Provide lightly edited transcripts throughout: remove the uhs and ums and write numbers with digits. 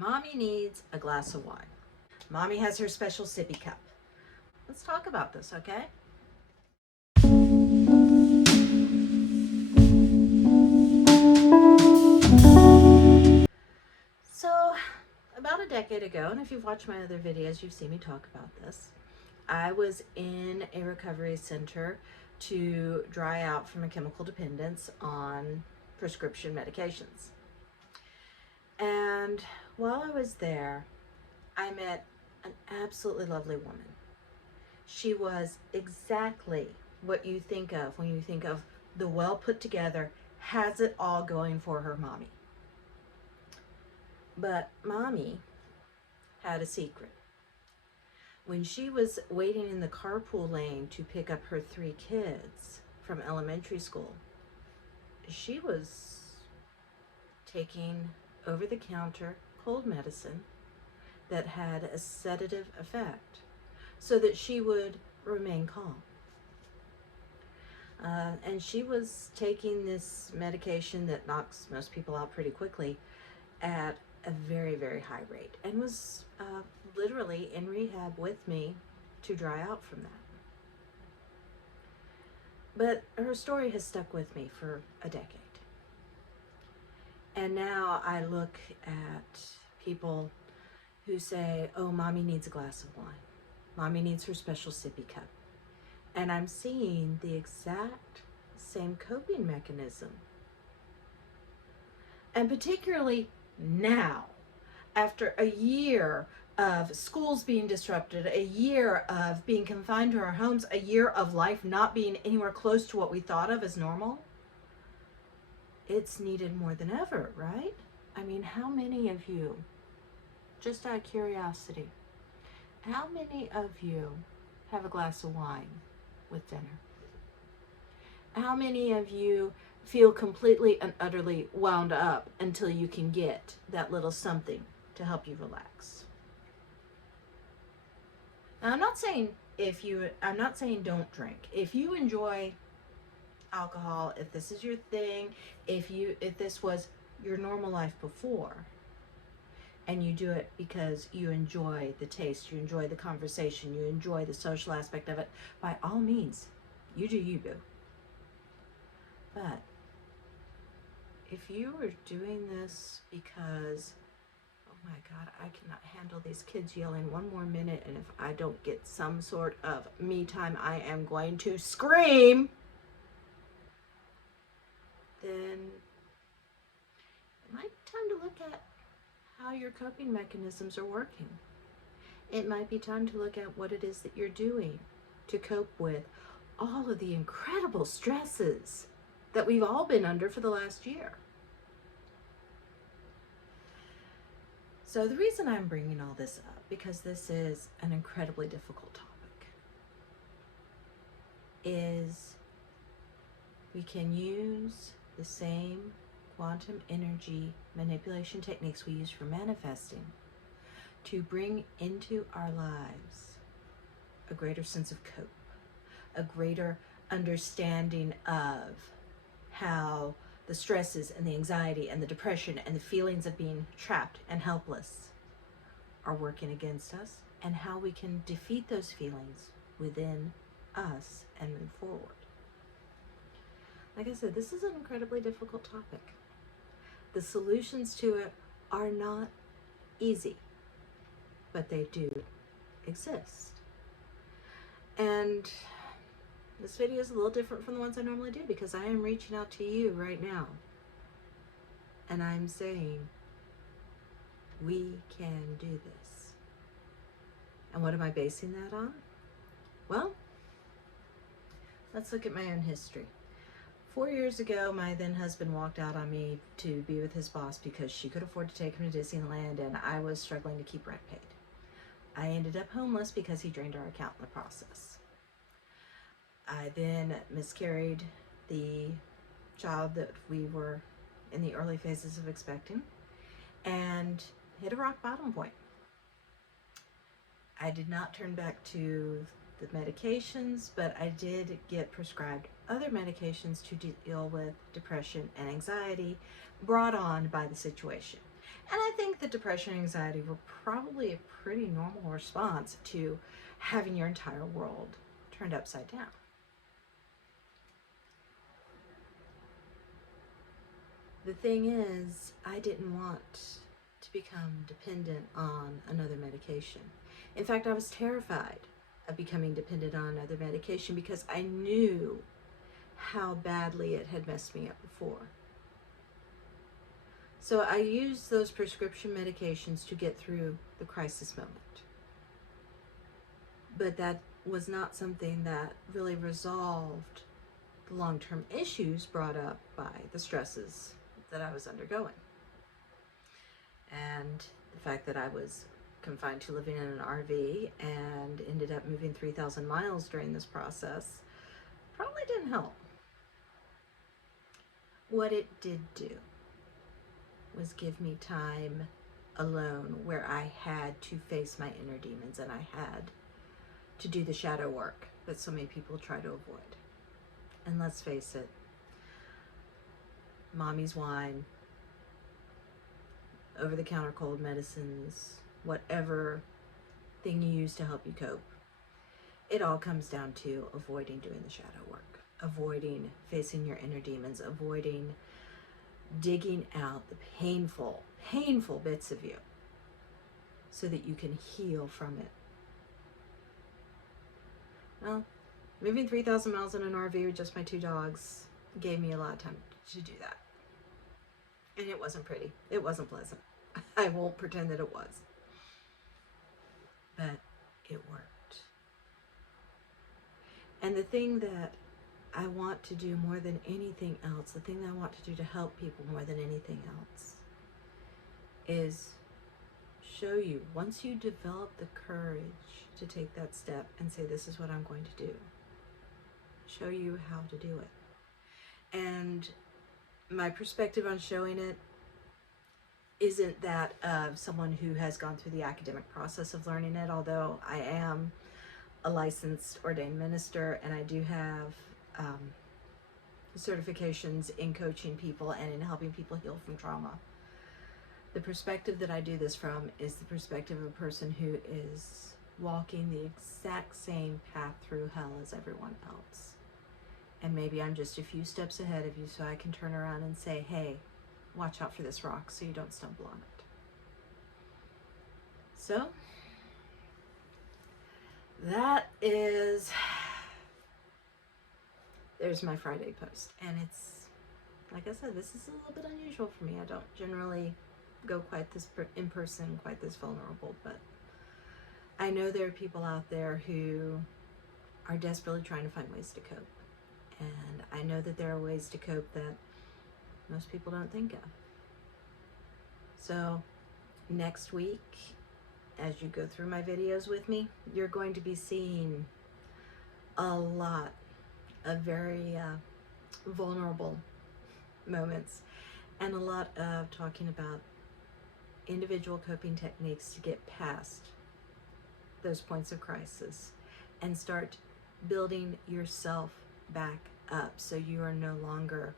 Mommy needs a glass of wine. Mommy has her special sippy cup. Let's talk about this, okay? So, about a decade ago, and if you've watched my other videos, you've seen me talk about this. I was in a recovery center to dry out from a chemical dependence on prescription medications. And while I was there, I met an absolutely lovely woman. She was exactly what you think of when you think of the well put together, has it all going for her mommy. But mommy had a secret. When she was waiting in the carpool lane to pick up her 3 kids from elementary school, she was taking over-the-counter cold medicine that had a sedative effect so that she would remain calm. And she was taking this medication that knocks most people out pretty quickly at a very, very high rate, and was literally in rehab with me to dry out from that. But her story has stuck with me for a decade. And now I look at people who say, oh, mommy needs a glass of wine. Mommy needs her special sippy cup. And I'm seeing the exact same coping mechanism. And particularly now, after a year of schools being disrupted, a year of being confined to our homes, a year of life not being anywhere close to what we thought of as normal, it's needed more than ever, right? I mean, how many of you, just out of curiosity, how many of you have a glass of wine with dinner? How many of you feel completely and utterly wound up until you can get that little something to help you relax? Now, I'm not saying don't drink. If you enjoy alcohol, if this is your thing, if this was your normal life before, and you do it because you enjoy the taste, you enjoy the conversation, you enjoy the social aspect of it, by all means, you do you, boo. But if you are doing this because, oh my God, I cannot handle these kids yelling one more minute, and if I don't get some sort of me time, I am going to scream, then it might be time to look at how your coping mechanisms are working. It might be time to look at what it is that you're doing to cope with all of the incredible stresses that we've all been under for the last year. So the reason I'm bringing all this up, because this is an incredibly difficult topic, is we can use the same quantum energy manipulation techniques we use for manifesting to bring into our lives a greater sense of cope, a greater understanding of how the stresses and the anxiety and the depression and the feelings of being trapped and helpless are working against us, and how we can defeat those feelings within us and move forward. Like I said, this is an incredibly difficult topic. The solutions to it are not easy, but they do exist. And this video is a little different from the ones I normally do, because I am reaching out to you right now. And I'm saying, we can do this. And what am I basing that on? Well, let's look at my own history. 4 years ago, my then husband walked out on me to be with his boss because she could afford to take him to Disneyland, and I was struggling to keep rent paid. I ended up homeless because he drained our account in the process. I then miscarried the child that we were in the early phases of expecting, and hit a rock bottom point. I did not turn back to the medications, but I did get prescribed other medications to deal with depression and anxiety brought on by the situation. And I think that depression and anxiety were probably a pretty normal response to having your entire world turned upside down. The thing is, I didn't want to become dependent on another medication. In fact, I was terrified of becoming dependent on another medication because I knew how badly it had messed me up before. So I used those prescription medications to get through the crisis moment. But that was not something that really resolved the long-term issues brought up by the stresses that I was undergoing. And the fact that I was confined to living in an RV and ended up moving 3,000 miles during this process probably didn't help. What it did do was give me time alone where I had to face my inner demons and I had to do the shadow work that so many people try to avoid. And let's face it, mommy's wine, over-the-counter cold medicines, whatever thing you use to help you cope, it all comes down to avoiding doing the shadow work, avoiding facing your inner demons, avoiding digging out the painful, painful bits of you so that you can heal from it. Well, moving 3,000 miles in an RV with just my 2 dogs gave me a lot of time to do that. And it wasn't pretty. It wasn't pleasant. I won't pretend that it was. But it worked. And the thing that I want to do more than anything else, the thing that I want to do to help people more than anything else, is show you, once you develop the courage to take that step and say, this is what I'm going to do, show you how to do it. And my perspective on showing it isn't that of someone who has gone through the academic process of learning it, although I am a licensed ordained minister and I do have certifications in coaching people and in helping people heal from trauma. The perspective that I do this from is the perspective of a person who is walking the exact same path through hell as everyone else. And maybe I'm just a few steps ahead of you so I can turn around and say, hey, watch out for this rock so you don't stumble on it. So, there's my Friday post. And it's, like I said, this is a little bit unusual for me. I don't generally go quite this in person, quite this vulnerable, but I know there are people out there who are desperately trying to find ways to cope. And I know that there are ways to cope that most people don't think of. So next week, as you go through my videos with me, you're going to be seeing a lot of very vulnerable moments and a lot of talking about individual coping techniques to get past those points of crisis and start building yourself back up so you are no longer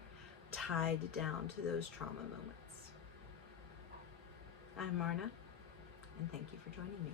tied down to those trauma moments. I'm Marna, and thank you for joining me.